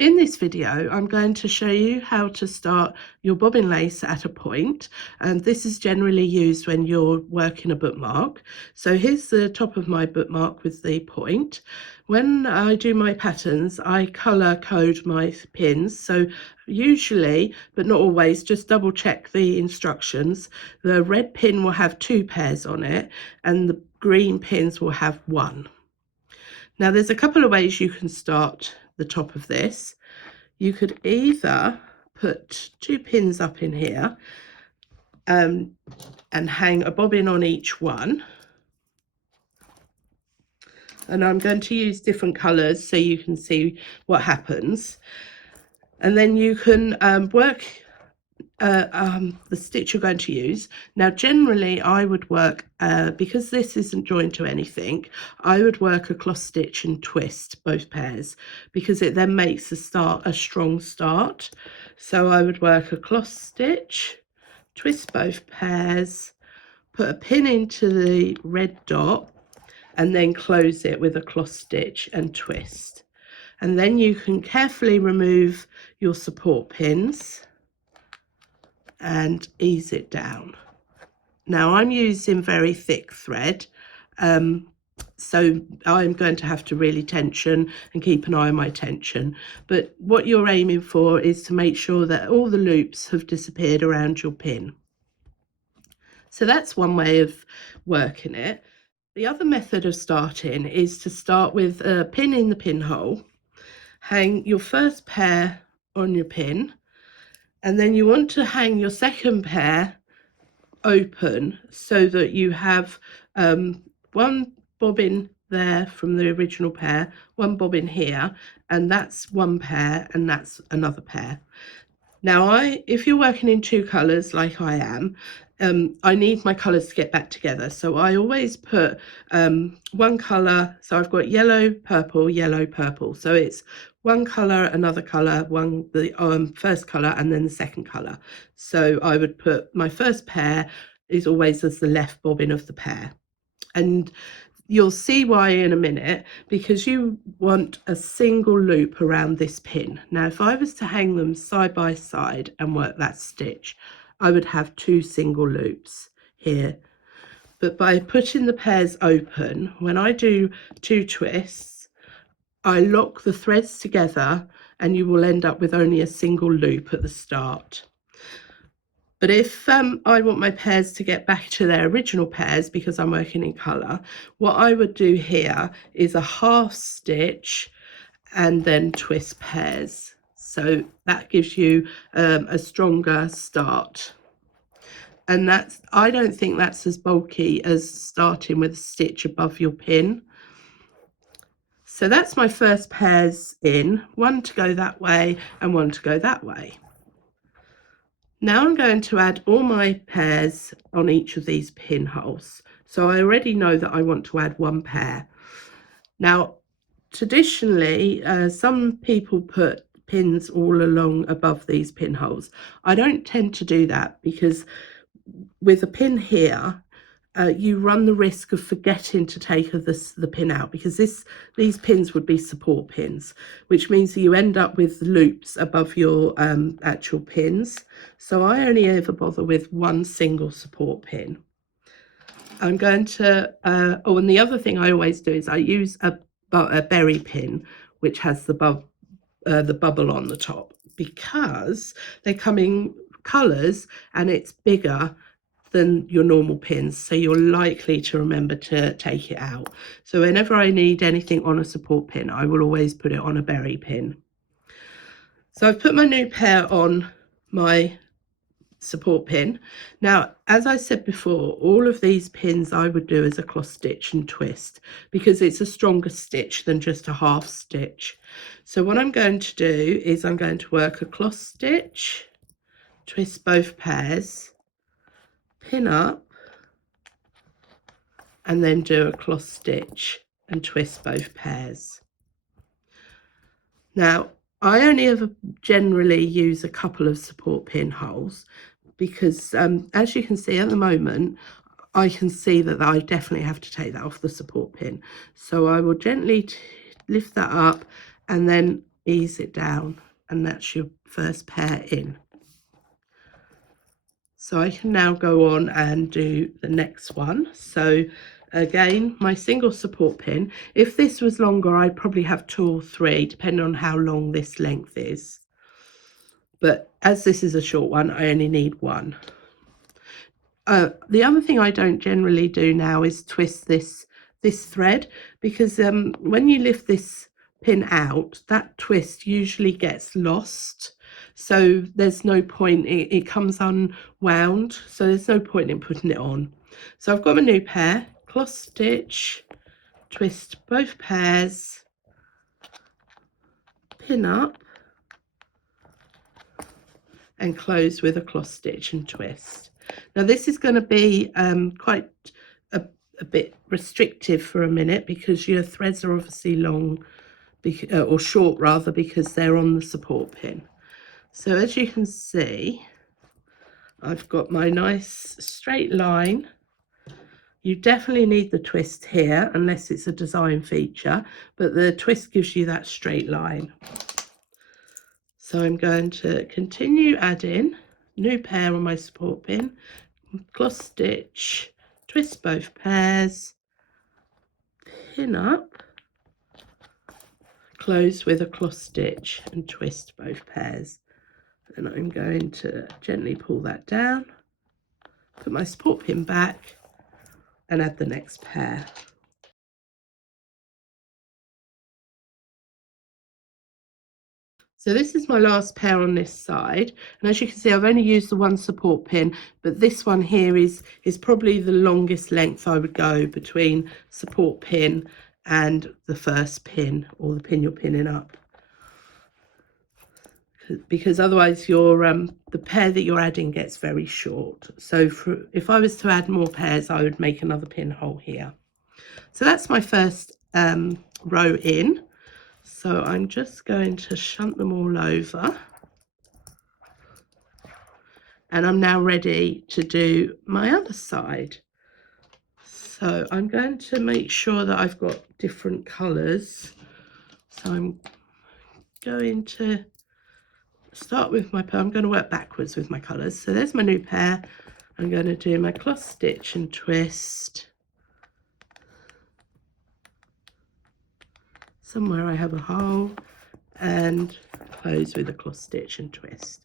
In this video, I'm going to show you how to start your bobbin lace at a point, and this is generally used when you're working a bookmark. So here's the top of my bookmark with the point. When I do my patterns, I colour code my pins. So usually, but not always, just double check the instructions. The red pin will have 2 pairs on it, and the green pins will have 1. Now there's a couple of ways you can start the top of this. You could either put 2 pins up in here and hang a bobbin on each one. And I'm going to use different colours so you can see what happens. And then you can work the stitch you're going to use. Now generally I would work, because this isn't joined to anything, I would work a cross stitch and twist both pairs, because it then makes a strong start. So I would work a cross stitch, twist both pairs, put a pin into the red dot, and then close it with a cross stitch and twist. And then you can carefully remove your support pins and ease it down. Now I'm using very thick thread, so I'm going to have to really tension and keep an eye on my tension. But what you're aiming for is to make sure that all the loops have disappeared around your pin. So that's one way of working it. The other method of starting is to start with a pin in the pinhole, hang your first pair on your pin, and then you want to hang your second pair open so that you have one bobbin there from the original pair, one bobbin here, and that's one pair and that's another pair. Now if you're working in 2 colours like I am, I need my colours to get back together, so I always put one colour. So I've got yellow, purple, so it's one colour, another colour, the first colour, and then the second colour. So I would put my first pair is always as the left bobbin of the pair, and you'll see why in a minute, because you want a single loop around this pin. Now if I was to hang them side by side and work that stitch, I would have 2 single loops here. But by putting the pairs open, when I do 2 twists, I lock the threads together and you will end up with only a single loop at the start. But if I want my pairs to get back to their original pairs, because I'm working in colour, what I would do here is a half stitch and then twist pairs. So that gives you a stronger start. And I don't think that's as bulky as starting with a stitch above your pin. So that's my first pairs in, one to go that way and one to go that way. Now I'm going to add all my pairs on each of these pinholes. So I already know that I want to add 1 pair. Now, traditionally, some people put pins all along above these pinholes. I don't tend to do that, because with a pin here, you run the risk of forgetting to take the pin out, because these pins would be support pins, which means that you end up with loops above your actual pins. So I only ever bother with 1 single support pin. I'm going to and the other thing I always do is I use a berry pin, which has the bubble on the top, because they come in colours and it's bigger than your normal pins, so you're likely to remember to take it out. So whenever I need anything on a support pin, I will always put it on a berry pin. So I've put my new pair on my support pin. Now, as I said before, all of these pins I would do as a cross stitch and twist, because it's a stronger stitch than just a half stitch. So what I'm going to do is I'm going to work a cross stitch, twist both pairs, pin up, and then do a cross stitch and twist both pairs. Now I only ever generally use a couple of support pin holes, because as you can see at the moment, I can see that I definitely have to take that off the support pin. So I will gently lift that up and then ease it down, and that's your first pair in. So I can now go on and do the next one. So again, my single support pin, if this was longer, I'd probably have 2 or 3, depending on how long this length is. But as this is a short one, I only need 1. The other thing I don't generally do now is twist this thread, because when you lift this pin out, that twist usually gets lost. So there's no point, it comes unwound, so there's no point in putting it on. So I've got my new pair, cross stitch, twist both pairs, pin up, and close with a cross stitch and twist. Now this is going to be quite a bit restrictive for a minute, because your threads are obviously long, or short rather, because they're on the support pin. So as you can see, I've got my nice straight line. You definitely need the twist here, unless it's a design feature, but the twist gives you that straight line. So I'm going to continue adding new pair on my support pin, cross stitch, twist both pairs, pin up, close with a cross stitch and twist both pairs. And I'm going to gently pull that down, put my support pin back, and add the next pair. So this is my last pair on this side, and as you can see, I've only used the 1 support pin, but this one here is probably the longest length I would go between support pin and the first pin, or the pin you're pinning up, because otherwise your the pair that you're adding gets very short. So if I was to add more pairs, I would make another pinhole here. So that's my first row in. So I'm just going to shunt them all over, and I'm now ready to do my other side. So I'm going to make sure that I've got different colours. So I'm going to start with my pair. I'm going to work backwards with my colours. So there's my new pair. I'm going to do my cross stitch and twist. Somewhere I have a hole, and close with a cross stitch and twist.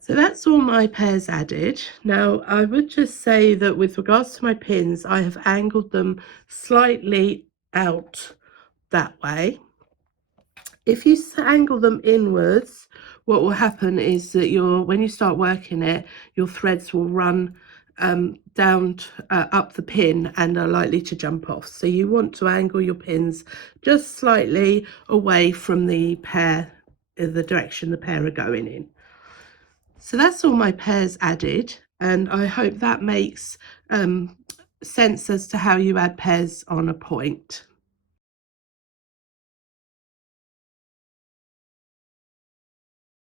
So that's all my pairs added. Now I would just say that with regards to my pins, I have angled them slightly out that way. If you angle them inwards, what will happen is that when you start working it, your threads will run down up the pin and are likely to jump off. So you want to angle your pins just slightly away from the pair, the direction the pair are going in. So that's all my pairs added, and I hope that makes sense as to how you add pairs on a point.